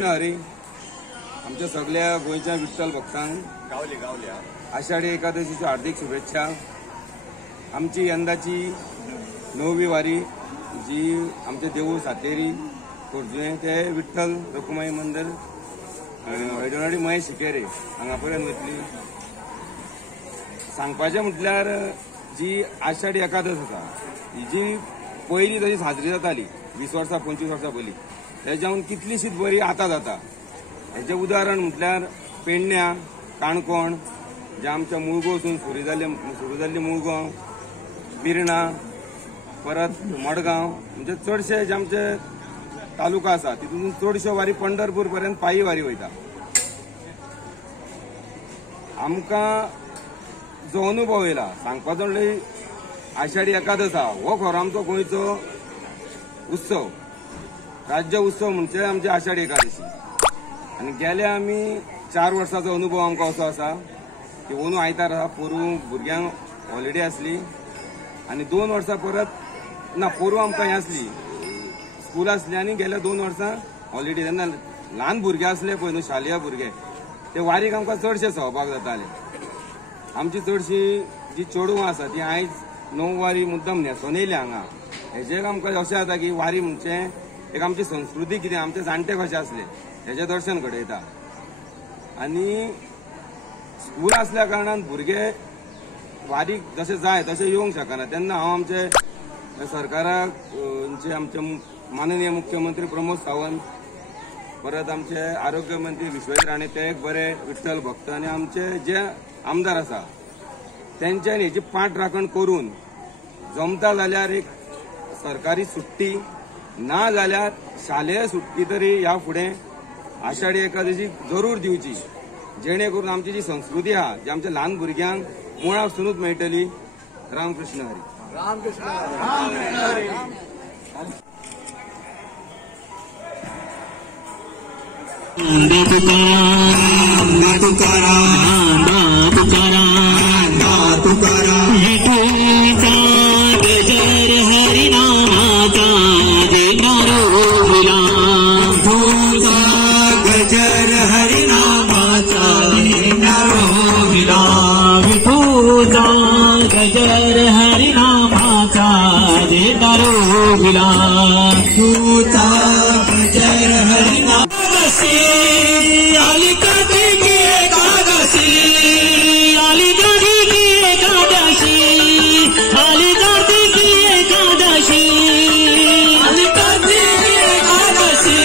कृष्ण हरी. आमच्या सगळ्या गोयच्या विठ्ठल भक्तांक गावल्या आषाढी एकादशीच्या हार्दिक शुभेच्छा. आमची यंदाची 9वी वारी जी आमचे देऊळ सातेरी कोरजुये ते विठ्ठल रखुमाई मंदिर वैजनाडी महेश शिकेरे हांगा पर्यंत वतली. सांगपाचें म्हटल्यार जी आषाढी एकादश आसा ही जी पयली तशी साजरी जाताली 20 वर्सां 25 वर्सां पयलीं तेज्यावन कितलीशीच बरी आतां जाता. हेजें उदाहरण म्हटल्यार पेडण्या काणकोण जे आमच्या मुळगांवसून सुरू जाल्ली मुळगांव बिर्णा परत मडगांव म्हणजे चडशे जे आमचे तालुका आसा तितून चडश्यो वारी पंढरपूर पर्यंत पायी वारी वयता. आमकां जो अनुभव येयला सांगपाचो म्हणल्यार आषाढी एकादश हो खरो आमचो गोंयचो उत्सव राज्य उत्सव म्हणजे आमची आषाढी एकादशी. आनी गेल्या आमी 4 वर्सांचो अनुभव आमकां असो आसा की अंदू आयतार आसा पोरूं भुरग्यांक हॉलिडे आसली आनी 2 वर्सां परत ना पोरूं आमकां हें आसली स्कूल आसली आनी गेल्या 2 वर्सां हॉलिडे. तेन्ना ल्हान भुरगे आसले पळय न्हू शालेय भुरगे ते वारीक आमकां चडशे सहभाग जाताले. आमची चडशी जी चेडवां आसा ती आयज 9 वारी मुद्दम न्हेसोन येयली हांगा. हेजेर आमकां अशें जाता की वारी म्हणजे एक आमची संस्कृती कितें आमचे जाणटे कशे आसले हेजें दर्शन घडयता. आनी स्कूल आसल्या कारणान भुरगे वारीक जशें जाय तशें येवंक शकना. तेन्ना हांव आमचे सरकाराक आमचे माननीय मुख्यमंत्री प्रमोद सावंत परत आमचे आरोग्य मंत्री विश्वेश राणे ते एक बरे विठ्ठल भक्त आनी आमचे जे आमदार आसा तेंच्यांनी हेची पाठराखण करून जमता जाल्यार एक सरकारी सुट्टी ना जाल्यार शालेय सुट्टी तरी ह्या फुडें आषाढी एकादशी जरूर दिवची जेणे करून आमची जी संस्कृती आहा जी आमच्या ल्हान भुरग्यांक मुळावसूनच मेळटली. रामकृष्ण हरी. रामकृष्ण हरी. गजर हरिनामाचा देतारो विलास तुझा गजर हरिनामासी आली कधी की एकादशी आली कधी की एकादशी आली कधी की एकादशी आली कधी की एकादशी.